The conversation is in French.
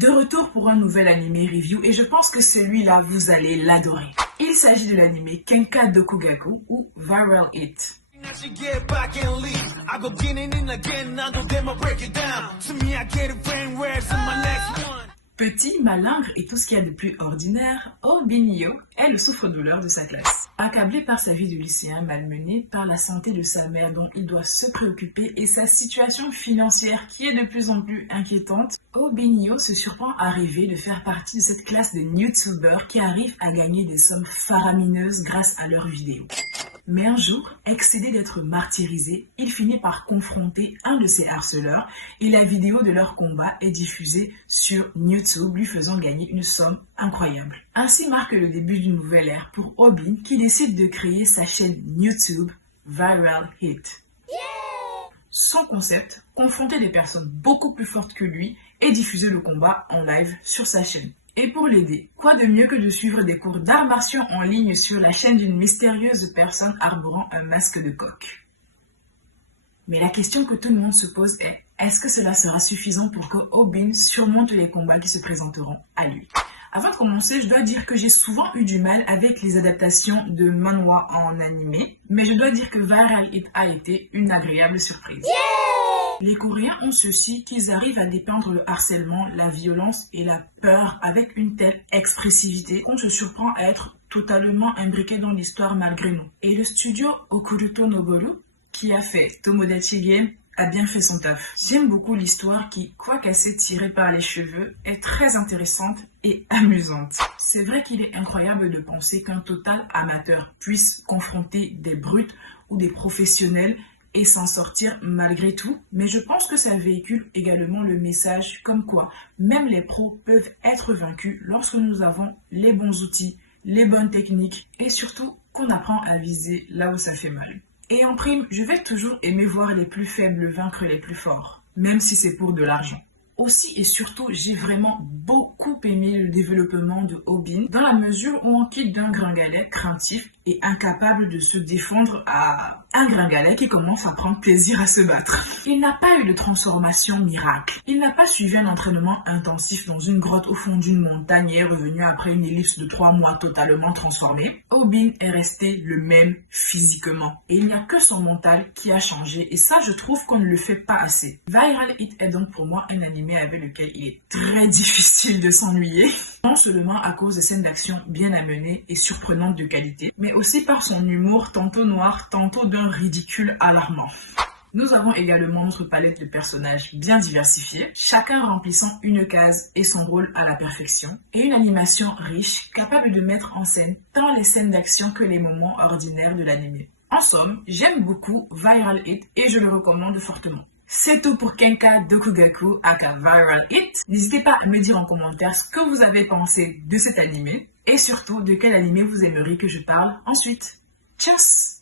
De retour pour un nouvel animé review et je pense que celui-là vous allez l'adorer. Il s'agit de l'animé Kenka Dokugaku ou Viral Hit. Petit, malingre et tout ce qu'il y a de plus ordinaire, Obinio est le souffre-douleur de sa classe. Accablé par sa vie de lycéen, malmené par la santé de sa mère dont il doit se préoccuper et sa situation financière qui est de plus en plus inquiétante, Obinio se surprend à rêver de faire partie de cette classe de YouTubers qui arrivent à gagner des sommes faramineuses grâce à leurs vidéos. Mais un jour, excédé d'être martyrisé, il finit par confronter un de ses harceleurs et la vidéo de leur combat est diffusée sur YouTube, lui faisant gagner une somme incroyable. Ainsi marque le début d'une nouvelle ère pour Obin qui décide de créer sa chaîne YouTube Viral Hit. Son concept, confronter des personnes beaucoup plus fortes que lui et diffuser le combat en live sur sa chaîne. Et pour l'aider, quoi de mieux que de suivre des cours d'arts martiaux en ligne sur la chaîne d'une mystérieuse personne arborant un masque de coq. Mais la question que tout le monde se pose est, est-ce que cela sera suffisant pour que Obin surmonte les combats qui se présenteront à lui? Avant de commencer, je dois dire que j'ai souvent eu du mal avec les adaptations de manhwa en animé, mais je dois dire que Viral Hit a été une agréable surprise. Les Coréens ont ceci qu'ils arrivent à dépeindre le harcèlement, la violence et la peur avec une telle expressivité qu'on se surprend à être totalement imbriqué dans l'histoire malgré nous. Et le studio Okuruto Noboru, qui a fait Tomodachi Game, a bien fait son taf. J'aime beaucoup l'histoire qui, quoique assez tirée par les cheveux, est très intéressante et amusante. C'est vrai qu'il est incroyable de penser qu'un total amateur puisse confronter des brutes ou des professionnels et s'en sortir malgré tout, mais je pense que ça véhicule également le message comme quoi même les pros peuvent être vaincus lorsque nous avons les bons outils, les bonnes techniques et surtout qu'on apprend à viser là où ça fait mal. Et en prime, je vais toujours aimer voir les plus faibles vaincre les plus forts, même si c'est pour de l'argent. Aussi et surtout, j'ai vraiment beaucoup aimé le développement de Obin dans la mesure où on quitte d'un gringalet craintif et incapable de se défendre à un gringalet qui commence à prendre plaisir à se battre. Il n'a pas eu de transformation miracle. Il n'a pas suivi un entraînement intensif dans une grotte au fond d'une montagne et est revenu après une ellipse de 3 mois totalement transformé. Obin est resté le même physiquement. Et il n'y a que son mental qui a changé et ça je trouve qu'on ne le fait pas assez. Viral Hit est donc pour moi un animé avec lequel il est très difficile de s'ennuyer. Non seulement à cause des scènes d'action bien amenées et surprenantes de qualité, mais aussi par son humour tantôt noir, tantôt d'un ridicule alarmant. Nous avons également notre palette de personnages bien diversifiés, chacun remplissant une case et son rôle à la perfection, et une animation riche, capable de mettre en scène tant les scènes d'action que les moments ordinaires de l'anime. En somme, j'aime beaucoup Viral Hit et je le recommande fortement. C'est tout pour Kenka Dokugaku aka Viral Hit. N'hésitez pas à me dire en commentaire ce que vous avez pensé de cet animé et surtout de quel animé vous aimeriez que je parle ensuite. Tchuss!